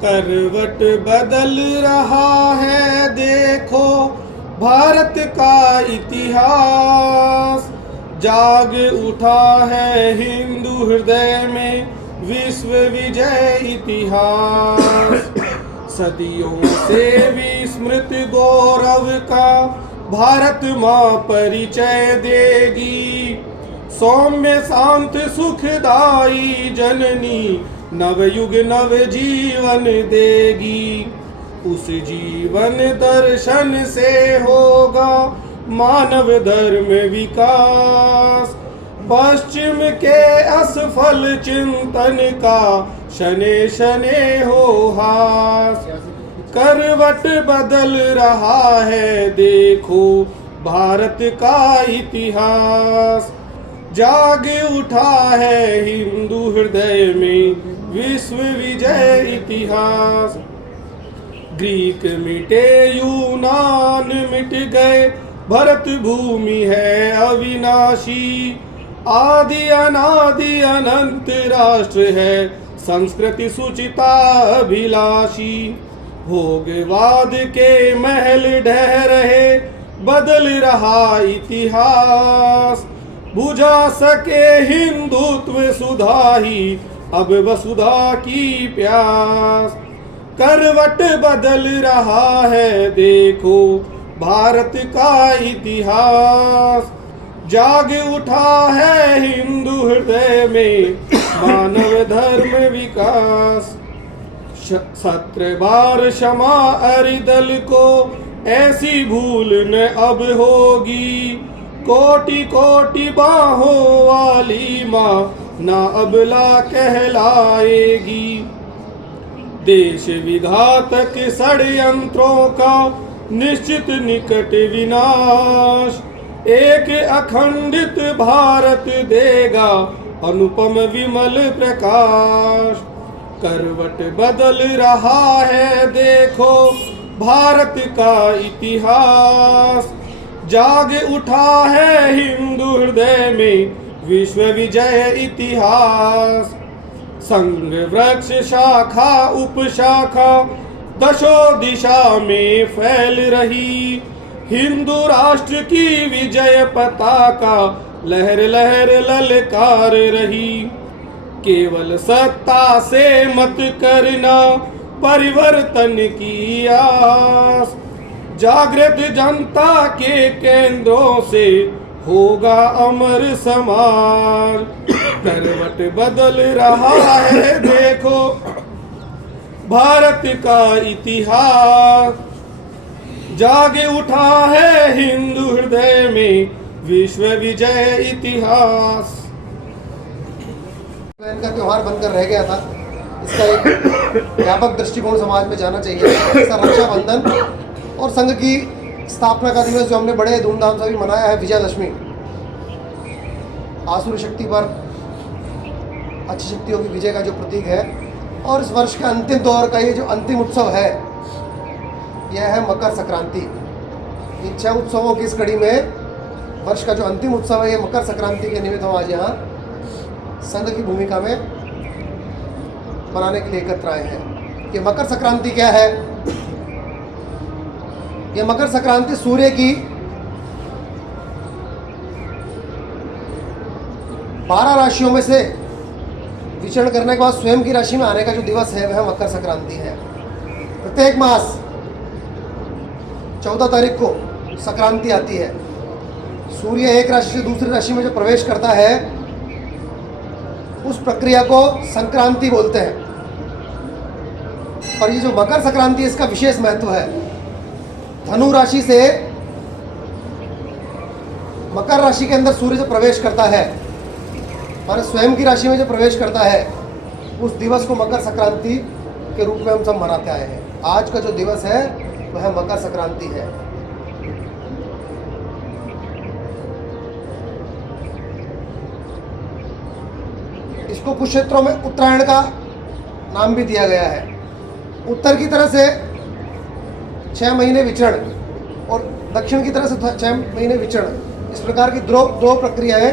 करवट बदल रहा है देखो भारत का इतिहास। जाग उठा है हिंदू हृदय में विश्व विजय इतिहास। सदियों से विस्मृत गौरव का भारत माँ परिचय देगी। सौम्य शांत सुखदाई जननी नवयुग नव जीवन देगी। उस जीवन दर्शन से होगा मानव धर्म विकास। पश्चिम के असफल चिंतन का शने शने हो हास। करवट बदल रहा है देखो भारत का इतिहास। जाग उठा है हिंदू हृदय में विश्व विजय इतिहास। ग्रीक मिटे यूनान मिट गए भरत भूमि है अविनाशी। आदि अनादि अनंत राष्ट्र है संस्कृति सुचिता अभिलाषी। भोगवाद के महल ढह रहे बदल रहा इतिहास। बुझा सके हिंदुत्व सुधा ही अब वसुधा की प्यास। करवट बदल रहा है देखो भारत का इतिहास। जाग उठा है हिंदू हृदय में मानव धर्म विकास। 17 बार क्षमा अरिदल को ऐसी भूल न अब होगी। कोटि कोटि बाहों वाली माँ ना अबला कहलाएगी। देश विघातक षड्यंत्रों का निश्चित निकट विनाश। एक अखंडित भारत देगा अनुपम विमल प्रकाश। करवट बदल रहा है देखो भारत का इतिहास। जाग उठा है हिंदू हृदय में विश्व विजय इतिहास। संग वृक्ष शाखा उपशाखा दशों दिशा में फैल रही। हिंदू राष्ट्र की विजय पताका लहर लहर ललकार रही। केवल सत्ता से मत करना परिवर्तन की आस। जागृत जनता के केंद्रों से होगा अमर समाज। करवट बदल रहा है देखो भारत का इतिहास। जागे उठा है हिंदू हृदय में विश्व विजय इतिहास। का त्योहार बनकर रह गया था, इसका एक व्यापक दृष्टिकोण समाज में जाना चाहिए। ऐसा रक्षाबंधन और संघ की स्थापना का दिवस जो हमने बड़े धूमधाम से भी मनाया है, विजयादशमी, आसुर शक्ति पर अच्छी शक्तियों की विजय का जो प्रतीक है। और इस वर्ष के अंतिम दौर का ये जो अंतिम उत्सव है, यह है मकर संक्रांति। इन 6 उत्सवों की इस कड़ी में वर्ष का जो अंतिम उत्सव है, ये मकर संक्रांति के निमित्त हम आज यहाँ संघ की भूमिका में मनाने के लिए एकत्र आए हैं। ये मकर संक्रांति क्या है? ये मकर संक्रांति सूर्य की 12 राशियों में से विचरण करने के बाद स्वयं की राशि में आने का जो दिवस है, वह मकर संक्रांति है। प्रत्येक मास 14 तारीख को संक्रांति आती है। सूर्य एक राशि से दूसरी राशि में जो प्रवेश करता है, उस प्रक्रिया को संक्रांति बोलते हैं। और ये जो मकर संक्रांति है, इसका विशेष महत्व है। धनु राशि से मकर राशि के अंदर सूर्य जो प्रवेश करता है, हमारे स्वयं की राशि में जो प्रवेश करता है, उस दिवस को मकर संक्रांति के रूप में हम सब मनाते आए हैं। आज का जो दिवस है वह मकर संक्रांति है। इसको कुछ क्षेत्रों में उत्तरायण का नाम भी दिया गया है। उत्तर की तरफ से 6 महीने विचरण और दक्षिण की तरफ से 6 महीने विचरण, इस प्रकार की दो प्रक्रियाएं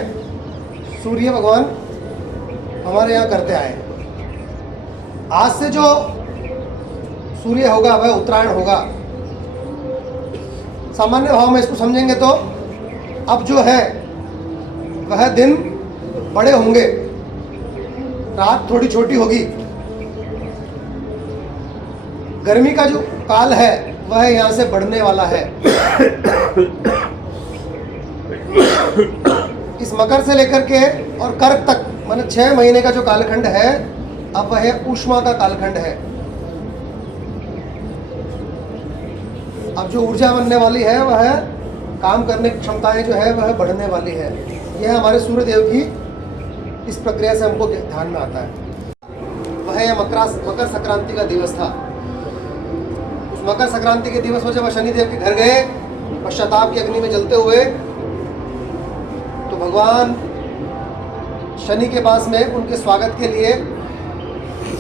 सूर्य भगवान हमारे यहाँ करते आए। आज से जो सूर्य होगा वह उत्तरायण होगा। सामान्य भाव में इसको समझेंगे तो अब जो है वह दिन बड़े होंगे, रात थोड़ी छोटी होगी। गर्मी का जो काल है वह यहाँ से बढ़ने वाला है। इस मकर से लेकर के और कर्क तक माने 6 महीने का जो कालखंड है अब वह ऊष्मा का कालखंड है। अब जो ऊर्जा बनने वाली है वह काम करने की क्षमताएं जो है वह बढ़ने वाली है। यह हमारे सूर्य देव की इस प्रक्रिया से हमको ध्यान में आता है। वह यह मकर संक्रांति का दिवस था। उस मकर संक्रांति के दिवस में जब शनिदेव के घर गए पश्चाताप की अग्नि में जलते हुए, तो भगवान शनि के पास में उनके स्वागत के लिए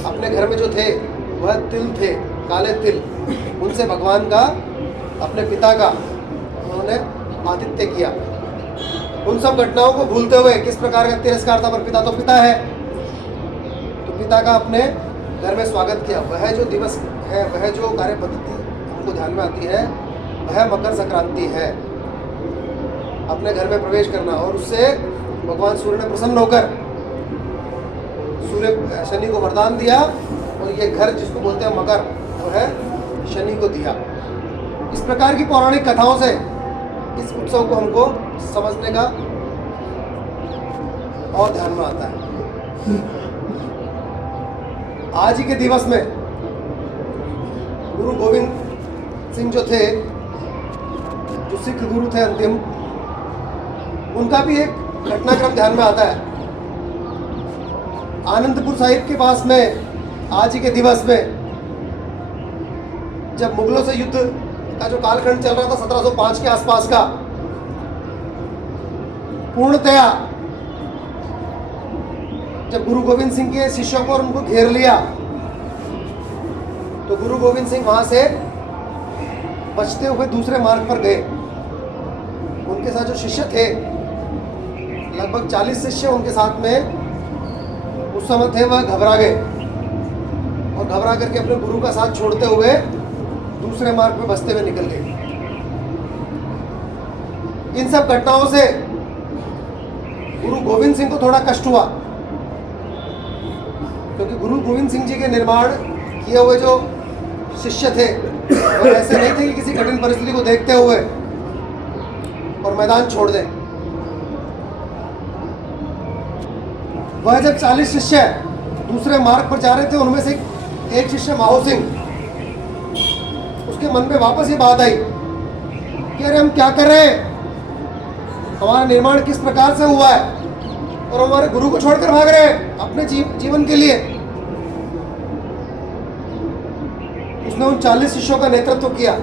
अपने घर में जो थे वह तिल थे, काले तिल, उनसे भगवान का, अपने पिता का उन्होंने आतिथ्य किया। उन सब घटनाओं को भूलते हुए किस प्रकार का तिरस्कार था, पर पिता तो पिता है, तो पिता का अपने घर में स्वागत किया। वह जो दिवस है, वह जो कार्य पद्धति हमको ध्यान में आती है वह मकर संक्रांति है। अपने घर में प्रवेश करना, और उससे भगवान सूर्य ने प्रसन्न होकर सूर्य शनि को वरदान दिया, और ये घर जिसको बोलते हैं मकर वह शनि को दिया। इस प्रकार की पौराणिक कथाओं से इस उत्सव को हमको समझने का और ध्यान में आता है। आज ही के दिवस में गुरु गोविंद सिंह जो थे, जो सिख गुरु थे अंतिम, उनका भी एक घटनाक्रम ध्यान में आता है। आनंदपुर साहिब के पास में आज ही के दिवस में जब मुगलों से युद्ध का जो कालखंड चल रहा था 1705 के आसपास का, पूर्णतया जब गुरु गोविंद सिंह के शिष्यों को और उनको घेर लिया, तो गुरु गोविंद सिंह वहां से बचते हुए दूसरे मार्ग पर गए। उनके साथ जो शिष्य थे, लगभग 40 शिष्य उनके साथ में उस समय थे, वह घबरा गए और घबरा करके अपने गुरु का साथ छोड़ते हुए दूसरे मार्ग पर बसते हुए निकल गए। इन सब घटनाओं से गुरु गोविंद सिंह को थोड़ा कष्ट हुआ, क्योंकि गुरु गोविंद सिंह जी के निर्माण किए हुए जो शिष्य थे वो ऐसे नहीं थे कि किसी कठिन परिस्थिति को देखते हुए और मैदान छोड़ दें। वह जब 40 शिष्य दूसरे मार्ग पर जा रहे थे, उनमें से एक शिष्य माहो सिंह, उसके मन में वापस ये बात आई कि अरे हम क्या कर रहे हैं, हमारा निर्माण किस प्रकार से हुआ है और हमारे गुरु को छोड़कर भाग रहे हैं अपने जीवन के लिए। उसने उन 40 शिष्यों का नेतृत्व किया।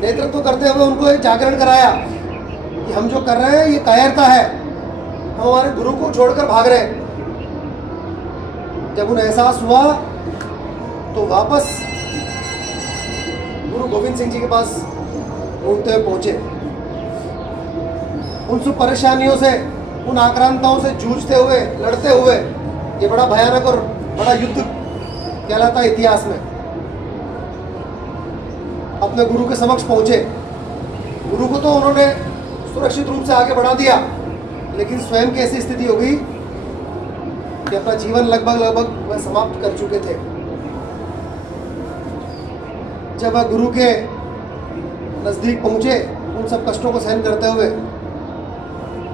नेतृत्व करते हुए उनको एक जागरण कराया कि हम जो कर रहे हैं ये कायरता है, हम हमारे गुरु को छोड़कर भाग रहे हैं। जब उन्हें एहसास हुआ तो वापस गुरु गोविंद सिंह जी के पास ढूंढते हुए पहुंचे। उन सब परेशानियों से, उन आक्रांताओं से जूझते हुए, लड़ते हुए, ये बड़ा भयानक और बड़ा युद्ध कहलाता है इतिहास में, अपने गुरु के समक्ष पहुंचे। गुरु को तो उन्होंने सुरक्षित रूप से आगे बढ़ा दिया, लेकिन स्वयं की ऐसी स्थिति हो गई कि अपना जीवन लगभग वह समाप्त कर चुके थे। जब वह गुरु के नजदीक पहुंचे उन सब कष्टों को सहन करते हुए,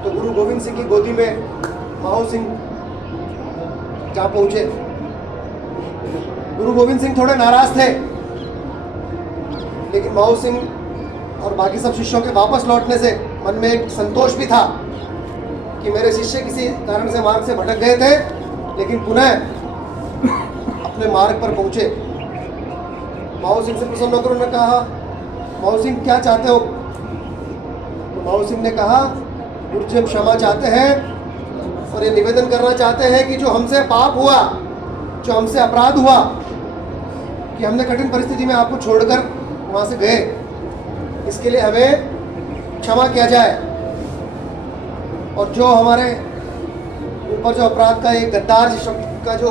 तो गुरु गोविंद सिंह की गोदी में माहो सिंह जा पहुंचे। गुरु गोविंद सिंह थोड़े नाराज थे, लेकिन माहो सिंह और बाकी सब शिष्यों के वापस लौटने से मन में एक संतोष भी था कि मेरे शिष्य किसी कारण से मार्ग से भटक गए थे, लेकिन पुनः अपने मार्ग पर पहुंचे। माहो सिंह से प्रसन्न होकर उन्होंने कहा, माहो सिंह क्या चाहते हो? तो माहो सिंह ने कहा, गुरु जी हम क्षमा चाहते हैं और ये निवेदन करना चाहते हैं कि जो हमसे पाप हुआ, जो हमसे अपराध हुआ कि हमने कठिन परिस्थिति में आपको छोड़कर वहाँ से गए, इसके लिए हमें क्षमा किया जाए। और जो हमारे ऊपर जो अपराध का एक गद्दार शब्द का जो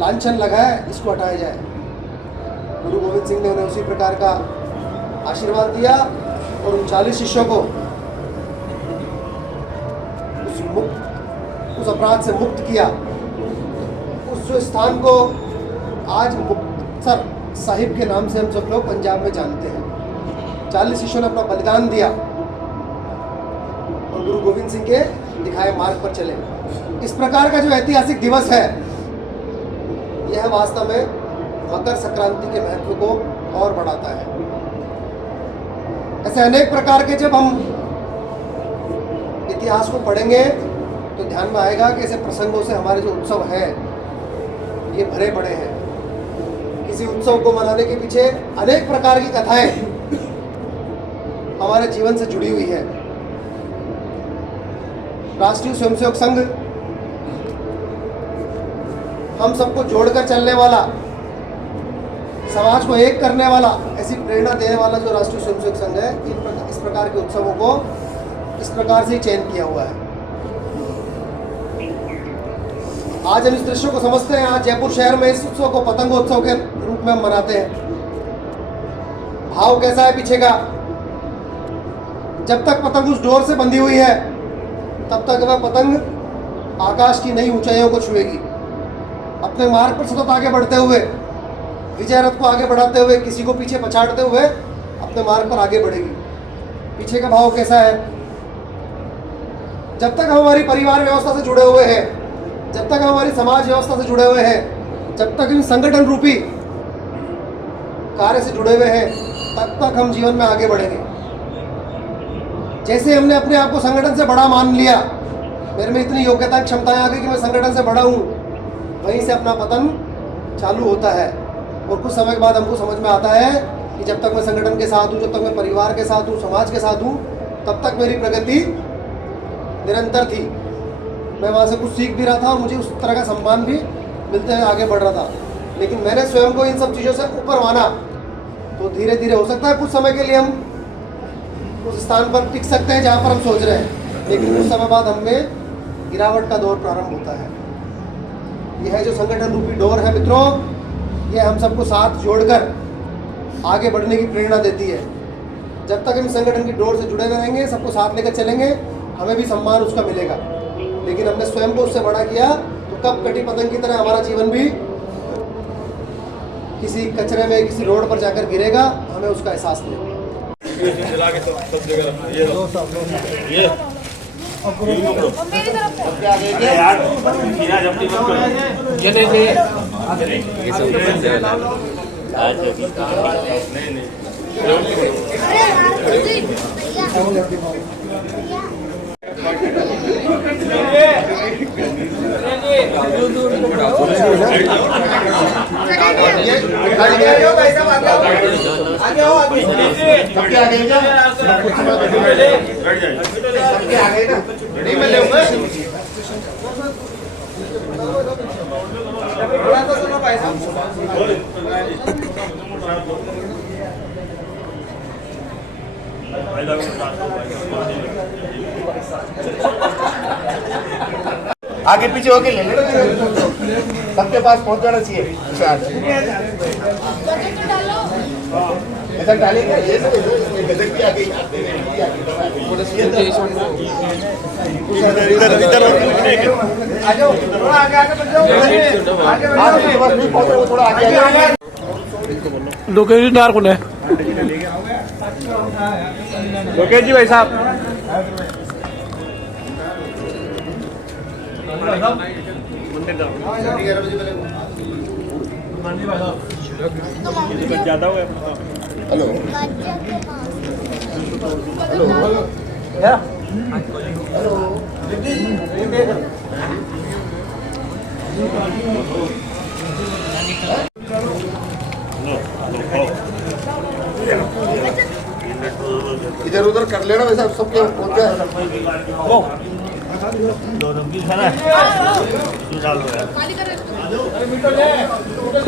लांछन लगा है इसको हटाया जाए। गुरु गोविंद सिंह ने उन्हें उसी प्रकार का आशीर्वाद दिया और उन 40 शिष्यों को उस अपराध से मुक्त किया। उस जो स्थान को आज मुक्तसर साहिब के नाम से हम सब लोग पंजाब में जानते हैं। 40 शिष्यों ने अपना बलिदान दिया और गुरु गोविंद सिंह के दिखाए मार्ग पर चले। इस प्रकार का जो ऐतिहासिक दिवस है यह वास्तव में मकर संक्रांति के महत्व को और बढ़ाता है। ऐसे अनेक प्रकार के जब हम इतिहास को पढ़ेंगे तो ध्यान में आएगा कि ऐसे प्रसंगों से हमारे जो उत्सव हैं ये भरे पड़े हैं। किसी उत्सव को मनाने के पीछे अनेक प्रकार की कथाएं हमारे जीवन से जुड़ी हुई है। राष्ट्रीय स्वयंसेवक संघ हम सबको जोड़कर चलने वाला, समाज को एक करने वाला, ऐसी प्रेरणा देने वाला जो राष्ट्रीय स्वयंसेवक संघ है, इस प्रकार के उत्सवों को इस प्रकार से ही चयन किया हुआ है। आज हम इस दृश्य को समझते हैं। आज जयपुर शहर में इस उत्सव को पतंगोत्सव के रूप में हम मनाते हैं। भाव कैसा है पीछे का? जब तक पतंग उस डोर से बंधी हुई है तब तक वह पतंग आकाश की नई ऊंचाइयों को छुएगी। अपने मार्ग पर सतत आगे बढ़ते हुए, विजय रथ को आगे बढ़ाते हुए, किसी को पीछे पछाड़ते हुए अपने मार्ग पर आगे बढ़ेगी। पीछे का भाव कैसा है? जब तक हम हमारी परिवार व्यवस्था से जुड़े हुए हैं, जब तक हम हमारी समाज व्यवस्था से जुड़े हुए हैं, जब तक हम संगठन रूपी कार्य से जुड़े हुए हैं, तब तक हम जीवन में आगे बढ़ेंगे। जैसे हमने अपने आप को संगठन से बड़ा मान लिया, मेरे में इतनी योग्यता क्षमताएं आ गई कि मैं संगठन से बड़ा हूँ, वहीं से अपना पतन चालू होता है। और कुछ समय के बाद हमको समझ में आता है कि जब तक मैं संगठन के साथ हूँ, जब तक मैं परिवार के साथ हूँ, समाज के साथ हूँ, तब तक मेरी प्रगति निरंतर थी। मैं वहाँ से कुछ सीख भी रहा था और मुझे उस तरह का सम्मान भी मिलते हुए आगे बढ़ रहा था। लेकिन मैंने स्वयं को इन सब चीज़ों से ऊपर माना तो धीरे धीरे हो सकता है कुछ समय के लिए हम उस स्थान पर टिक सकते हैं जहाँ पर हम सोच रहे हैं, लेकिन कुछ समय बाद हमें गिरावट का दौर प्रारंभ होता है। यह है जो संगठन रूपी डोर है मित्रों, यह हम सबको साथ जोड़कर आगे बढ़ने की प्रेरणा देती है। जब तक हम संगठन की डोर से जुड़े हुए रहेंगे, सबको साथ लेकर चलेंगे, हमें भी सम्मान उसका मिलेगा। लेकिन हमने स्वयं को उससे बड़ा किया तो कब कटी पतंग की तरह हमारा जीवन भी किसी कचरे में, किसी रोड पर जाकर गिरेगा, हमें उसका एहसास नहीं होगा। आगे पीछे होके ले लेना, सबके पास पहुंच जाना चाहिए। ऐसा डालेंगे ये गजक भी आगे आ जाओ, थोड़ा आगे आगे बढ़ जाओ, आगे बस नहीं पहुंचे, थोड़ा आगे आगे। लोकेश नार कौन है? लोकेश जी भाई साहब। ज्यादा हो गया। हेलो इधर उधर कर लेना, वैसा सबके पहुंच जाए।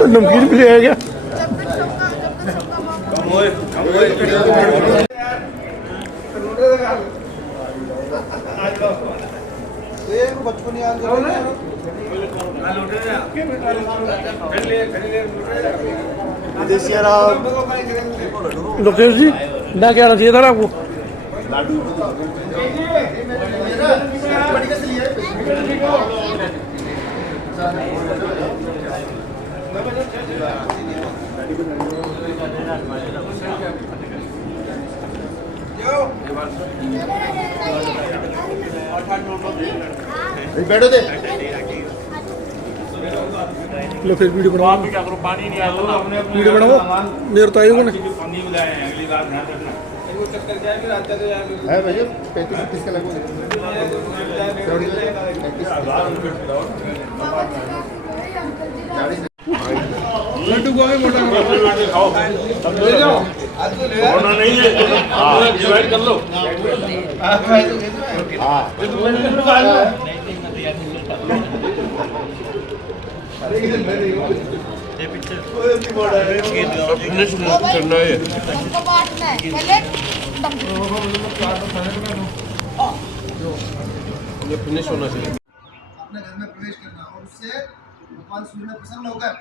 नमकीन भी ले गया। बचपन याद लोकेश जी ना क्या आना चाहिए था ना आपको बैठो दे लोकेश वीडियो बनाओ पानी नहीं आया वीडियो बनाओ मेरे तो आएगा ना पानी बुलाए हैं अगली बार ध्यान रखना है भैया 35-30 का लगभग लड्डू को आगे मोटा ले जाओ होना नहीं है डिवाइड कर लो करना है हमको बांटना है पहले ये फिनिश होना चाहिए अपने घर में प्रवेश करना और उससे भगवान सूर्य ने प्रसन्न होकर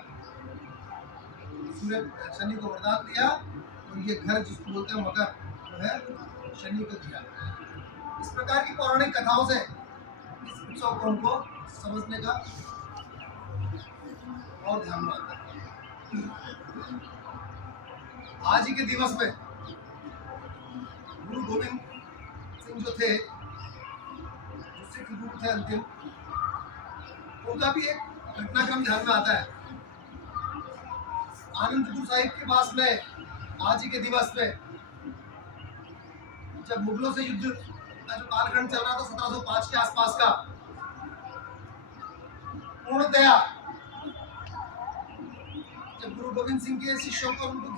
सूर्य शनि को वरदान दिया और ये घर जिसको बोलते हैं मकर जो है शनि को दिया। इस प्रकार की पौराणिक कथाओं से इस उत्सव को हमको समझने का और ध्यान में आता है। आज ही के दिवस में गुरु गोविंद सिंह जो थे जो सिख गुरु थे अंतिम, उनका भी एक घटनाक्रम ध्यान में आता है। आनंदपुर साहिब के पास में आज ही के दिवस में जब मुगलों से युद्ध का जो कालखंड चल रहा था 1705 के आसपास का, पूर्णतया जब गुरु गोविंद सिंह के शिष्यों को उनको